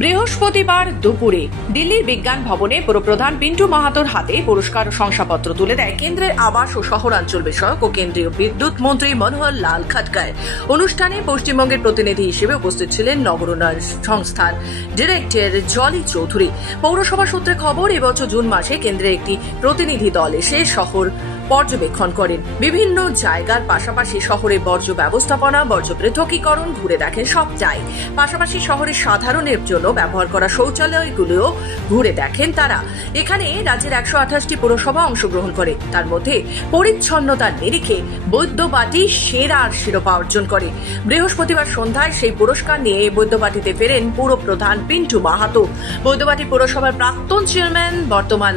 বৃহস্পতিবার দুপুরে দিল্লির বিজ্ঞান ভবনে পুরপ্রধান পিন্টু মাহাতোর হাতে পুরস্কার ও শংসাপত্র তুলে দেয় কেন্দ্রের আবাস ও শহরাঞ্চল বিষয়ক ও কেন্দ্রীয় বিদ্যুৎ মন্ত্রী মনোহর লাল খটকর। অনুষ্ঠানে পশ্চিমবঙ্গের প্রতিনিধি হিসেবে উপস্থিত ছিলেন নগর উন্নয়ন সংস্থার ডিরেক্টর জলি চৌধুরী। পৌরসভা সূত্রে খবর, এবছর জুন মাসে কেন্দ্রের একটি প্রতিনিধি দল এসে শহর পর্যবেক্ষণ করেন। বিভিন্ন জায়গার পাশাপাশি শহরের বর্জ্য ব্যবস্থাপনা, বর্জ্য পৃথকীকরণ ঘুরে দেখেন সবটাই। পাশাপাশি শহরের সাধারণের জন্য ব্যবহার করা শৌচালয়গুলিও ঘুরে দেখেন তারা। এখানে রাজ্যের 128টি পুরসভা অংশগ্রহণ করে। তার মধ্যে পরিচ্ছন্নতার নিরিখে বৈদ্যবাটি সেরার শিরোপা অর্জন করে। বৃহস্পতিবার সন্ধ্যায় সেই পুরস্কার নিয়ে বৈদ্যবাটিতে ফেরেন পুরপ্রধান পিন্টু মাহাতো। বৈদ্যবাটি পুরসভার প্রাক্তন চেয়ারম্যান, বর্তমান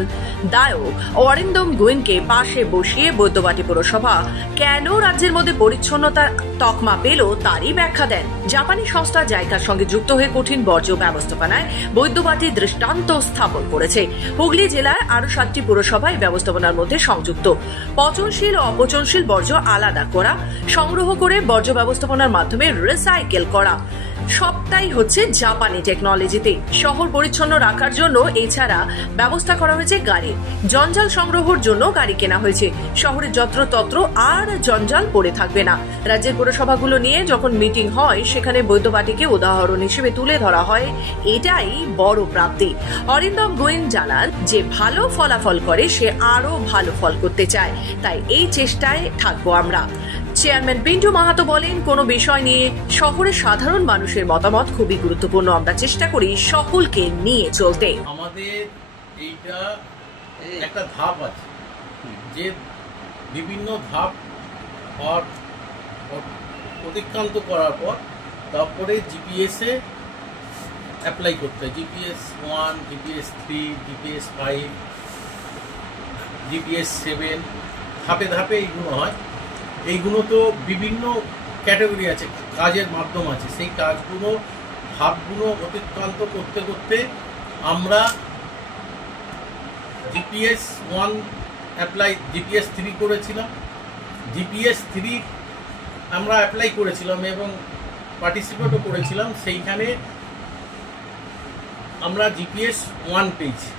দায়ক অরিন্দম গোয়েনকে পাশে বসিয়ে বৈদ্যবাটি পুরসভা কেন রাজ্যের মধ্যে পরিচ্ছন্নতার তকমা পেল তারই ব্যাখ্যা দেন। জাপানি সংস্থা জাইকার সঙ্গে যুক্ত হয়ে কঠিন বর্জ্য ব্যবস্থাপনায় বৈদ্যবাটি দৃষ্টান্ত স্থাপন করেছে। হুগলি জেলার আরো 7টি পুরসভা এই ব্যবস্থাপনার মধ্যে সংযুক্ত। পচনশীল ও অপচনশীল বর্জ্য আলাদা করা, সংগ্রহ করে বর্জ্য ব্যবস্থাপনার মাধ্যমে রিসাইকেল করা, সবটাই হচ্ছে জাপানি টেকনোলজিতে। শহর পরিচ্ছন্ন রাখার জন্য এছাড়া ব্যবস্থা করা হয়েছে গাড়ি, জঞ্জাল সংগ্রহের জন্য গাড়ি কেনা হয়েছে। শহরে যত্রতত্র আর জঞ্জাল পড়ে থাকবে না। রাজ্যের পুরসভাগুলো নিয়ে যখন মিটিং হয়, সেখানে বৈদ্যবাটিকে উদাহরণ হিসেবে তুলে ধরা হয়। এটাই বড় প্রাপ্তি। অরিন্দম গোয়েন জানান, যে ভালো ফলাফল করে সে আরো ভালো ফল করতে চায়, তাই এই চেষ্টায় থাকবো আমরা। চেয়ারম্যান পিন্টু মাহাতো বলেন, কোনো বিষয় নিয়ে শহরের সাধারণ মানুষের মতামত খুবই গুরুত্বপূর্ণ। আমরা চেষ্টা করি সকলকে নিয়ে চলতে। আমাদের এইটা একটা ধাপ আছে, যে বিভিন্ন ধাপ অতিক্রান্ত করার পর তারপরে জিপিএস এ অ্যাপ্লাই করতে হয়। জিপিএস 1, জিপিএস 3, জিপিএস 5, জিপিএস 7, ধাপে ধাপে এইগুলো হয়। এইগুলো তো বিভিন্ন ক্যাটাগরি আছে, কাজের মাধ্যম আছে। সেই কাজগুলো, ধাপগুলো অতিক্রান্ত করতে করতে আমরা জিপিএস 1 অ্যাপ্লাই, জিপিএস 3 করেছিলাম। জিপিএস 3 আমরা অ্যাপ্লাই করেছিলাম এবং পার্টিসিপেটও করেছিলাম। সেইখানে আমরা জিপিএস 1 পেয়েছি।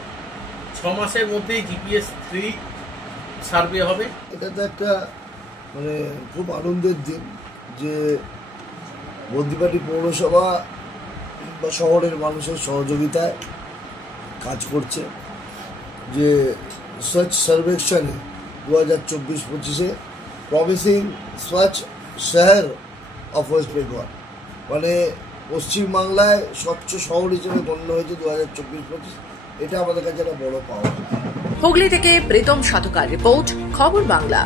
6 মাসের মধ্যেই জিপিএস 3 সার্ভে হবে। এটা তো একটা খুব আনন্দের দিন যে বৈদ্যবাটি পৌরসভা বা শহরের মানুষের সহযোগিতায় কাজ করছে, যে স্বচ্ছ সর্বেক্ষণে 2024-25 প্রমিসিং স্বচ্ছ শহর অফ ওয়েস্ট বেঙ্গল, পশ্চিমবাংলায় স্বচ্ছ শহর হিসেবে গণ্য হয়েছে 2024-25। এটা আমাদের কাছে একটা বড় পাওয়া। হুগলি থেকে প্রীতম সাধুকার রিপোর্ট, খবর বাংলা।